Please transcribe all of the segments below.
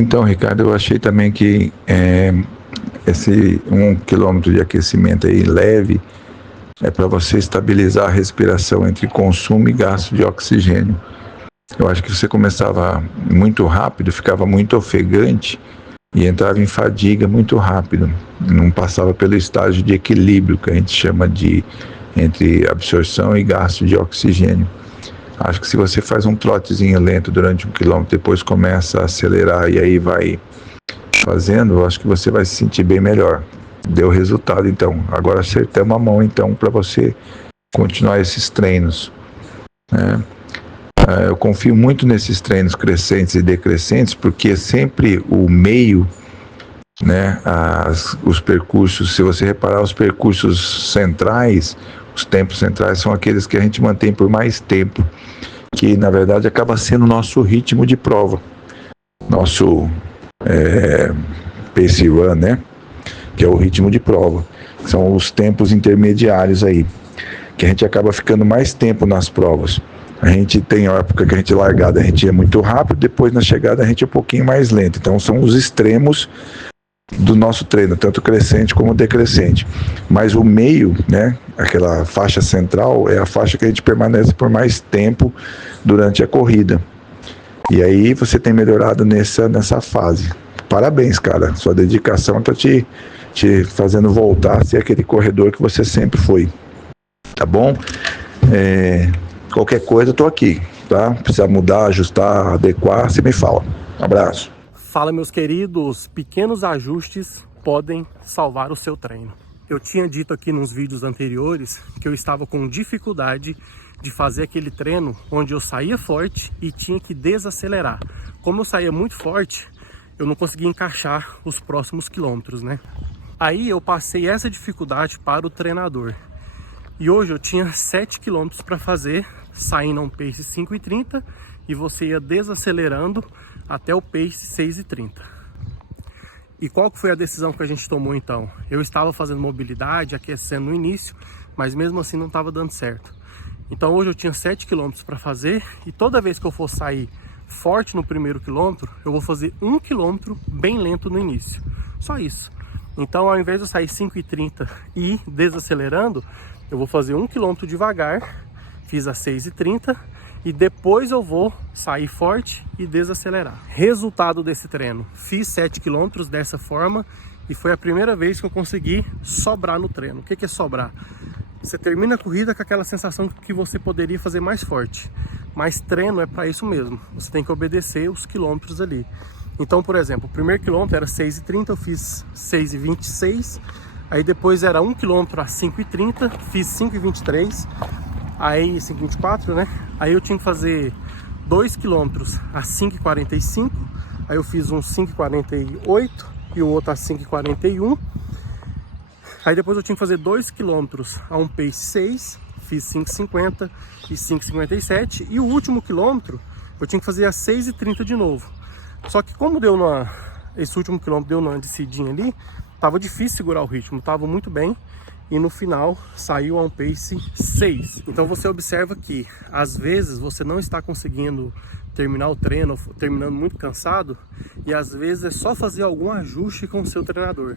Então, Ricardo, eu achei também que esse 1 quilômetro de aquecimento aí leve é para você estabilizar a respiração entre consumo e gasto de oxigênio. Eu acho que você começava muito rápido, ficava muito ofegante e entrava em fadiga muito rápido. Não passava pelo estágio de equilíbrio que a gente chama de entre absorção e gasto de oxigênio. Acho que se você faz um trotezinho lento durante 1 quilômetro, depois começa a acelerar e aí vai fazendo, eu acho que você vai se sentir bem melhor. Deu resultado então. Agora acertamos a mão então para você continuar esses treinos, né? Eu confio muito nesses treinos crescentes e decrescentes, porque sempre o meio, né, os percursos, se você reparar, os percursos centrais, os tempos centrais são aqueles que a gente mantém por mais tempo, que na verdade acaba sendo o nosso ritmo de prova, nosso pace run, né, que é o ritmo de prova. São os tempos intermediários aí, que a gente acaba ficando mais tempo nas provas. A gente tem a época que a gente largada, a gente é muito rápido, depois na chegada a gente é um pouquinho mais lento. Então são os extremos do nosso treino, tanto crescente como decrescente. Mas o meio, né, aquela faixa central, é a faixa que a gente permanece por mais tempo durante a corrida. E aí você tem melhorado nessa fase. Parabéns, cara. Sua dedicação está te fazendo voltar a ser aquele corredor que você sempre foi. Tá bom? Qualquer coisa eu tô aqui, tá? Precisa mudar, ajustar, adequar, você me fala. Um abraço. Fala, meus queridos, pequenos ajustes podem salvar o seu treino. Eu tinha dito aqui nos vídeos anteriores que eu estava com dificuldade de fazer aquele treino onde eu saía forte e tinha que desacelerar. Como eu saía muito forte, eu não conseguia encaixar os próximos quilômetros, né? Aí eu passei essa dificuldade para o treinador. E hoje eu tinha 7 km para fazer, saindo a um pace 5,30 e você ia desacelerando até o pace 6,30. E qual que foi a decisão que a gente tomou então? Eu estava fazendo mobilidade, aquecendo no início, mas mesmo assim não estava dando certo. Então hoje eu tinha 7 km para fazer e toda vez que eu for sair forte no primeiro quilômetro, eu vou fazer 1 km bem lento no início. Só isso. Então ao invés de eu sair 5,30 e ir desacelerando, eu vou fazer 1 km devagar, fiz a 6,30 e depois eu vou sair forte e desacelerar. Resultado desse treino, fiz 7 km dessa forma e foi a primeira vez que eu consegui sobrar no treino. O que é sobrar? Você termina a corrida com aquela sensação que você poderia fazer mais forte, mas treino é para isso mesmo, você tem que obedecer os quilômetros ali. Então, por exemplo, o primeiro quilômetro era 6,30, eu fiz 6,26. Aí depois era 1 km a 5,30, fiz 5,23, aí 5,24, né? Aí eu tinha que fazer 2 km a 5,45, aí eu fiz um 5,48 e o outro a 5,41. Aí depois eu tinha que fazer 2 km a um pace 6, fiz 5,50 e 5,57. E o último quilômetro eu tinha que fazer a 6,30 de novo. Só que como esse último quilômetro deu numa descidinha ali, tava difícil segurar o ritmo, tava muito bem e no final saiu a um pace 6. Então você observa que às vezes você não está conseguindo terminar o treino, terminando muito cansado, e às vezes é só fazer algum ajuste com o seu treinador.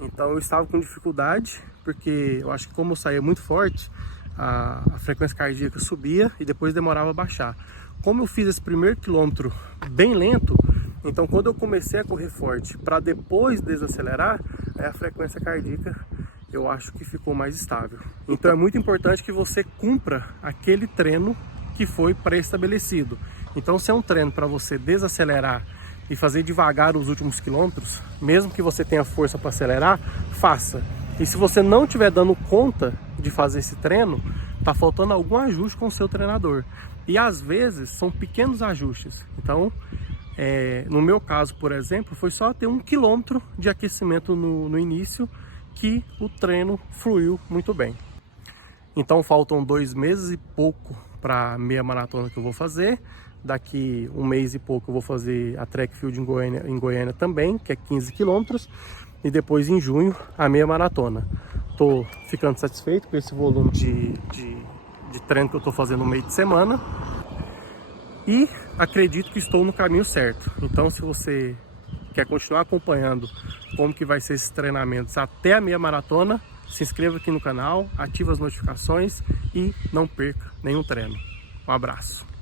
Então eu estava com dificuldade, porque eu acho que como eu saía muito forte, a frequência cardíaca subia e depois demorava a baixar. Como eu fiz esse primeiro quilômetro bem lento, então quando eu comecei a correr forte para depois desacelerar, a frequência cardíaca eu acho que ficou mais estável. Então é muito importante que você cumpra aquele treino que foi pré-estabelecido. Então se é um treino para você desacelerar e fazer devagar os últimos quilômetros, mesmo que você tenha força para acelerar, faça. E se você não estiver dando conta de fazer esse treino, está faltando algum ajuste com o seu treinador. E às vezes são pequenos ajustes. Então, no meu caso, por exemplo, foi só ter 1 km de aquecimento no início que o treino fluiu muito bem. Então faltam 2 meses e pouco para a meia maratona que eu vou fazer. Daqui 1 mês e pouco eu vou fazer a Track Field em Goiânia também, que é 15 km. E depois em junho a meia maratona. Tô ficando satisfeito com esse volume de treino que eu tô fazendo no meio de semana. E acredito que estou no caminho certo. Então se você quer continuar acompanhando como que vai ser esses treinamentos até a meia maratona, se inscreva aqui no canal, ative as notificações e não perca nenhum treino. Um abraço.